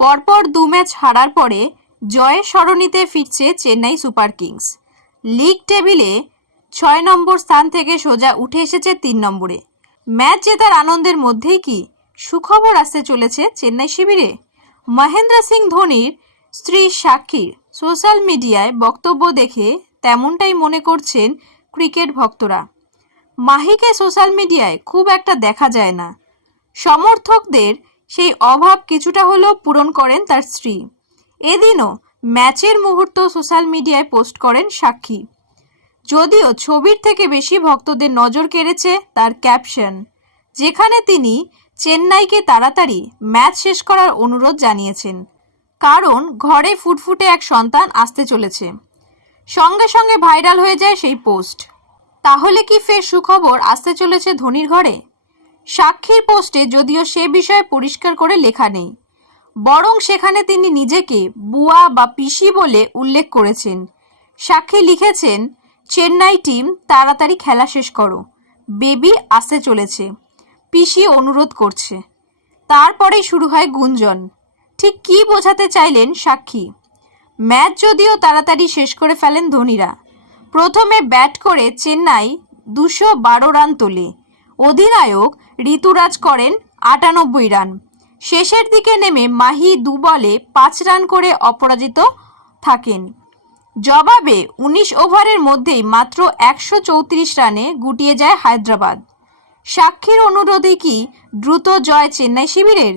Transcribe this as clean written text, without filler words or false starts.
পরপর 2 ম্যাচ হারার পরে জয়ের সরণিতে ফিরছে চেন্নাই সুপার কিংস। লিগ টেবিলে 6 নম্বর স্থান থেকে সোজা উঠে এসেছে 3 নম্বরে। ম্যাচ জেতার আনন্দের মধ্যেই কি সুখবর আসতে চলেছে চেন্নাই শিবিরে? মহেন্দ্র সিং ধোনির স্ত্রী সাক্ষীর সোশ্যাল মিডিয়ায় বক্তব্য দেখে তেমনটাই মনে করছেন ক্রিকেট ভক্তরা। মাহিকে সোশ্যাল মিডিয়ায় খুব একটা দেখা যায় না। সমর্থকদের সেই অভাব কিছুটা হলেও পূরণ করেন তার স্ত্রী। এদিনও ম্যাচের মুহূর্ত সোশ্যাল মিডিয়ায় পোস্ট করেন সাক্ষী। যদিও ছবির থেকে বেশি ভক্তদের নজর কেড়েছে তার ক্যাপশন, যেখানে তিনি চেন্নাইকে তাড়াতাড়ি ম্যাচ শেষ করার অনুরোধ জানিয়েছেন, কারণ ঘরে ফুটফুটে এক সন্তান আসতে চলেছে। সঙ্গে সঙ্গে ভাইরাল হয়ে যায় সেই পোস্ট। তাহলে কি ফের সুখবর আসতে চলেছে ধোনির ঘরে? সাক্ষীর পোস্টে যদিও সে বিষয়ে পরিষ্কার করে লেখা নেই, বরং সেখানে তিনি নিজেকে বুয়া বা পিসি বলে উল্লেখ করেছেন। সাক্ষী লিখেছেন, চেন্নাই টিম তাড়াতাড়ি খেলা শেষ করো, বেবি আসতে চলেছে, পিসি অনুরোধ করছে। তারপরেই শুরু হয় গুঞ্জন। ঠিক কী বোঝাতে চাইলেন সাক্ষী? ম্যাচ যদিও তাড়াতাড়ি শেষ করে ফেলেন ধোনিরা। প্রথমে ব্যাট করে চেন্নাই 212 রান তোলে। অধিনায়ক ঋতুরাজ করেন 98 রান। শেষের দিকে নেমে মাহি 2 বলে 5 রান করে অপরাজিত থাকেন। জবাবে 19 ওভারের মধ্যেই মাত্র 134 রানে গুটিয়ে যায় হায়দ্রাবাদ। সাক্ষীর অনুরোধে কি দ্রুত জয় চেন্নাই শিবিরের?